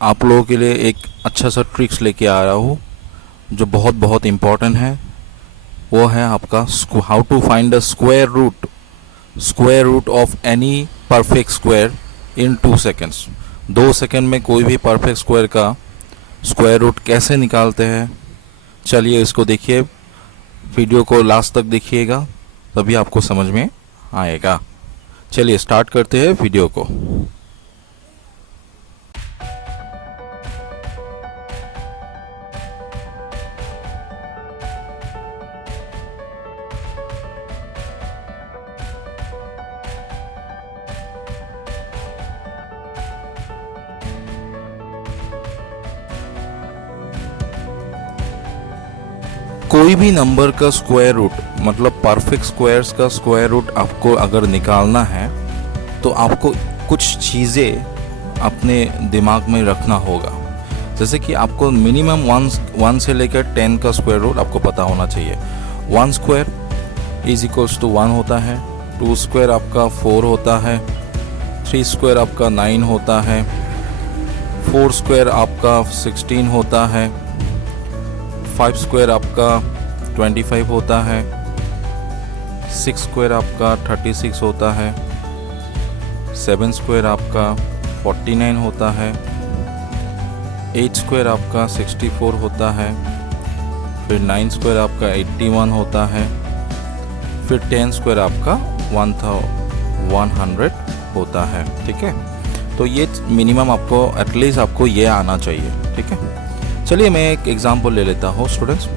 आप लोगों के लिए एक अच्छा सा ट्रिक्स लेके आ रहा हूँ जो बहुत बहुत इम्पोर्टेंट है। वो है आपका how to find the square root of any perfect square in 2 seconds. 2 second में कोई भी परफेक्ट स्क्वायर का स्क्वायर रूट कैसे निकालते हैं, चलिए इसको देखिए। वीडियो को लास्ट तक देखिएगा तभी आपको समझ में आएगा। चलिए स्टार्ट करते हैं वीडियो को। कोई भी नंबर का स्क्वायर रूट मतलब परफेक्ट स्क्वायर्स का स्क्वायर रूट आपको अगर निकालना है तो आपको कुछ चीज़ें अपने दिमाग में रखना होगा। जैसे कि आपको मिनिमम 1 से लेकर 10 का स्क्वायर रूट आपको पता होना चाहिए। 1 स्क्वायर इज इक्वल्स टू 1 होता है, 2 स्क्वायर आपका 4 होता है, 3 स्क्वायर आपका 9 होता है, 4 स्क्वायर आपका 16 होता है, 5 स्क्वायर आपका 25 होता है, 6 स्क्वायर आपका 36 होता है, 7 स्क्वायर आपका 49 होता है, 8 स्क्वायर आपका 64 होता है, फिर 9 स्क्वायर आपका 81 होता है, फिर 10 स्क्वायर आपका 1100 होता है। ठीक है, तो ये मिनिमम आपको एटलीस्ट आपको ये आना चाहिए। ठीक है, चलिए मैं एक एग्जांपल ले लेता हूँ स्टूडेंट्स,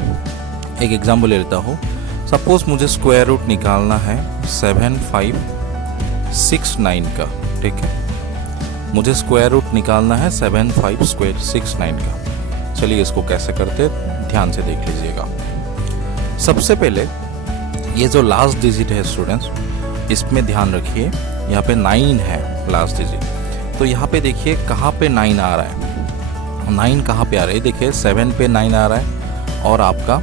एक एग्जांपल ले लेता हूँ। सपोज मुझे स्क्वायर रूट निकालना है 7569 का। ठीक है, मुझे स्क्वायर रूट निकालना है 7569 का। चलिए इसको कैसे करते ध्यान से देख लीजिएगा। सबसे पहले ये जो लास्ट डिजिट है स्टूडेंट्स, इसमें ध्यान रखिए, यहाँ पे 9 है लास्ट डिजिट। तो यहाँ पे देखिए कहाँ पे 9 आ रहा है, 9 कहाँ पे आ रहा है, देखिए 7 पे 9 आ रहा है और आपका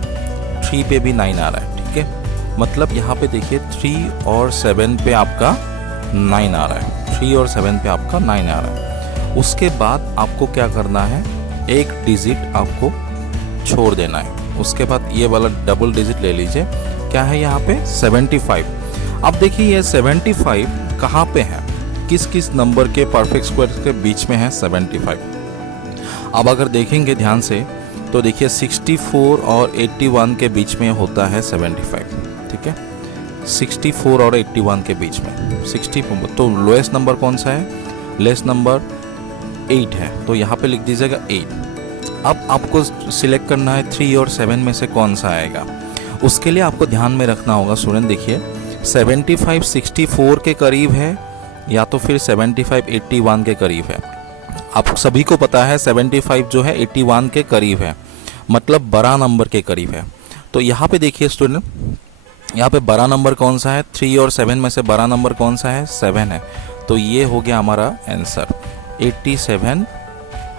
3 पे भी 9 आ रहा है। ठीक है, मतलब यहाँ पे देखिए 3 और 7 पे आपका 9 आ रहा है, 3 और 7 पे आपका 9 आ रहा है। उसके बाद आपको क्या करना है, एक डिजिट आपको छोड़ देना है। उसके बाद ये वाला डबल डिजिट ले लीजिए, क्या है यहाँ पे 75। अब देखिए ये 75 कहाँ पे है, किस किस नंबर के परफेक्ट स्क्वायर के बीच में है 75। अब अगर देखेंगे ध्यान से तो देखिए 64 और 81 के बीच में होता है 75। ठीक है, 64 और 81 के बीच में 60, तो लोएस्ट नंबर कौन सा है, लेस नंबर 8 है, तो यहाँ पे लिख दीजिएगा 8। अब आपको सिलेक्ट करना है 3 और 7 में से कौन सा आएगा। उसके लिए आपको ध्यान में रखना होगा स्टूडेंट, देखिए 75 64 के करीब है या तो फिर 75 81 के करीब है। आप सभी को पता है 75 जो है 81 के करीब है, मतलब बड़ा नंबर के करीब है। तो यहाँ पे देखिए स्टूडेंट, यहाँ पे बड़ा नंबर कौन सा है, 3 और 7 में से बड़ा नंबर कौन सा है, 7 है। तो ये हो गया हमारा आंसर, 87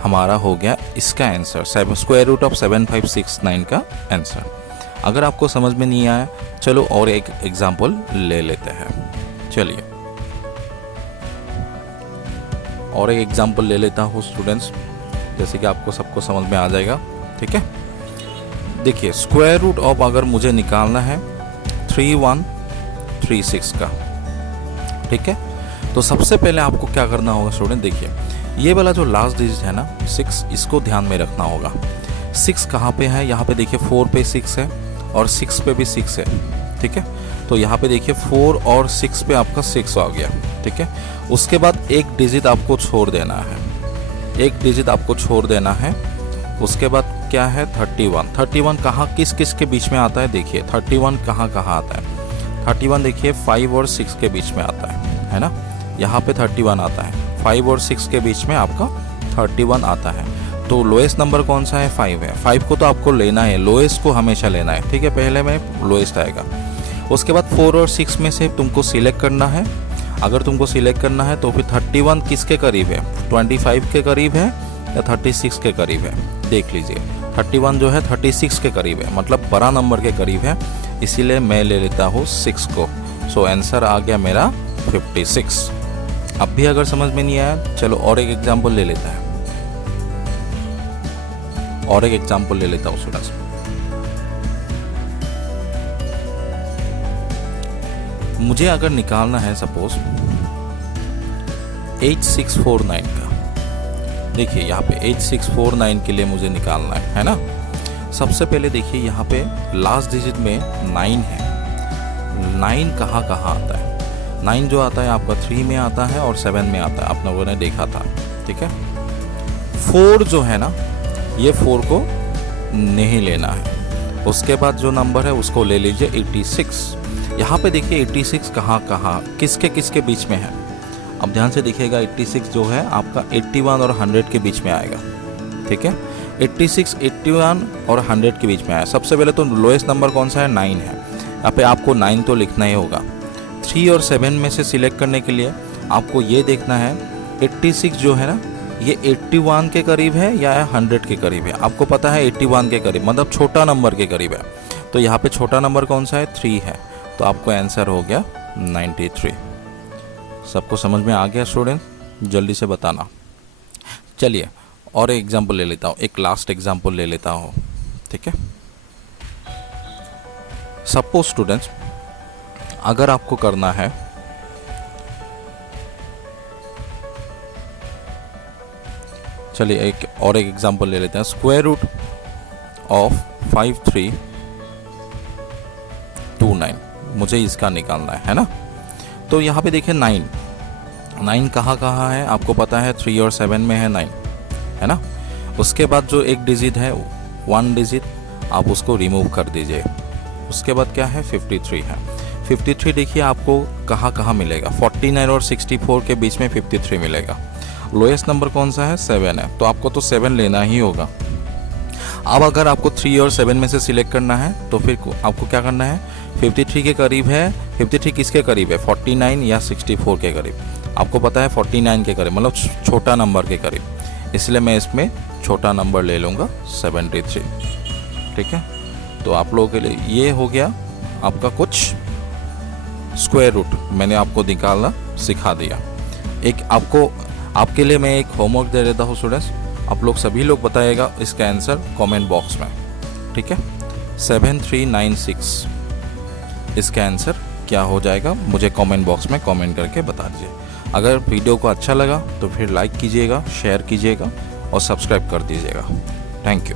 हमारा हो गया इसका आंसर, स्क्वायर रूट ऑफ 7569 का आंसर। अगर आपको समझ में नहीं आया, चलो और एक एग्जाम्पल ले लेते हैं। चलिए और एक एग्जाम्पल ले लेता हूँ स्टूडेंट्स, जैसे कि आपको सबको समझ में आ जाएगा। ठीक है, देखिए स्क्वायर रूट ऑफ अगर मुझे निकालना है 3136 का। ठीक है, तो सबसे पहले आपको क्या करना होगा स्टूडेंट, देखिए ये वाला जो लास्ट डिजिट है ना 6, इसको ध्यान में रखना होगा। 6 कहाँ पे है, यहाँ पे देखिए 4 पे 6 है और 6 पे भी 6 है। ठीक है, तो यहाँ पे देखिए 4 और 6 पे आपका 6 आ गया। ठीक है, उसके बाद एक डिजिट आपको छोड़ देना है, एक डिजिट आपको छोड़ देना है। उसके बाद क्या है 31 कहाँ किस किस के बीच में आता है, देखिए 31 कहाँ कहाँ आता है। 31 देखिए 5 और 6 के बीच में आता है ना, यहाँ पे 31 आता है, 5 और 6 के बीच में आपका 31 आता है। तो लोएस्ट नंबर कौन सा है, 5 है। 5 को तो आपको लेना है, लोएस्ट को हमेशा लेना है। ठीक है, पहले में लोएस्ट आएगा। उसके बाद 4 और 6 में से तुमको सिलेक्ट करना है। अगर तुमको सिलेक्ट करना है तो फिर 31 किसके करीब है, 25 के करीब है या 36 के करीब है, देख लीजिए। 31 जो है 36 के करीब है, मतलब बड़ा नंबर के करीब है, इसीलिए मैं ले लेता हूँ 6 को। सो आंसर आ गया मेरा 56। अब भी अगर समझ में नहीं आया, चलो और एक एग्जाम्पल ले लेता है। और एक एग्जांपल ले लेता हूँ स्टूडेंट्स। मुझे अगर निकालना है सपोज 8649 का, देखिए यहाँ पे 8649 के लिए मुझे निकालना है ना। सबसे पहले देखिए यहाँ पे लास्ट डिजिट में 9 है। 9 कहाँ कहाँ आता है? 9 जो आता है आपका 3 में आता है और 7 में आता है, आप लोगों ने देखा था, ठीक है। 4 जो है ना, ये 4 को नहीं लेना है। उसके बाद जो नंबर है उसको ले लीजिए 86। यहाँ पे देखिए 86 कहाँ कहाँ किसके किसके बीच में है। अब ध्यान से देखिएगा, 86 जो है आपका 81 और 100 के बीच में आएगा, ठीक है। 86, 81 और 100 के बीच में आया। सबसे पहले तो लोएस्ट नंबर कौन सा है? 9 है। यहाँ पे आपको 9 तो लिखना ही होगा। 3 और 7 में से सिलेक्ट करने के लिए आपको ये देखना है 86 जो है ना, ये 81 के करीब है या 100 के करीब है। आपको पता है 81 के करीब, मतलब छोटा नंबर के करीब है। तो यहाँ पे छोटा नंबर कौन सा है? 3 है। तो आपको आंसर हो गया 93। सबको समझ में आ गया स्टूडेंट? जल्दी से बताना। चलिए और एक एग्जाम्पल ले लेता हूँ, एक लास्ट एग्जाम्पल ले लेता हूँ, ठीक है। सपोज स्टूडेंट्स, अगर आपको करना है चलिए एक और एक एग्जाम्पल ले लेते हैं। स्क्वायर रूट ऑफ 5329 मुझे इसका निकालना है ना। तो यहाँ पे देखिए 9 कहाँ कहाँ है आपको पता है, 3 और 7 में है 9, है ना। उसके बाद जो एक डिजिट है 1 डिजिट आप उसको रिमूव कर दीजिए। उसके बाद क्या है? 53 है। 53 देखिए आपको कहाँ कहाँ मिलेगा, 49 और 64 के बीच में 53 मिलेगा। लोएस्ट नंबर कौन सा है? 7 है। तो आपको तो 7 लेना ही होगा। अब अगर आपको 3 और 7 में से सिलेक्ट करना है तो फिर आपको क्या करना है? 53 के करीब है। 53 किसके करीब है? 49 या 64 के करीब। आपको पता है 49 के करीब, मतलब छोटा नंबर के करीब, इसलिए मैं इसमें छोटा नंबर ले लूँगा 73, ठीक है। तो आप लोगों के लिए ये हो गया आपका कुछ स्क्वायर रूट, मैंने आपको निकालना सिखा दिया। एक आपके लिए मैं एक होमवर्क दे देता हूँ स्टूडेंट्स, आप लोग सभी लोग बताइएगा इसका आंसर कमेंट बॉक्स में, ठीक है। 7396 इसका आंसर क्या हो जाएगा मुझे कमेंट बॉक्स में कमेंट करके बता दीजिए। अगर वीडियो को अच्छा लगा तो फिर लाइक कीजिएगा, शेयर कीजिएगा और सब्सक्राइब कर दीजिएगा। Thank you.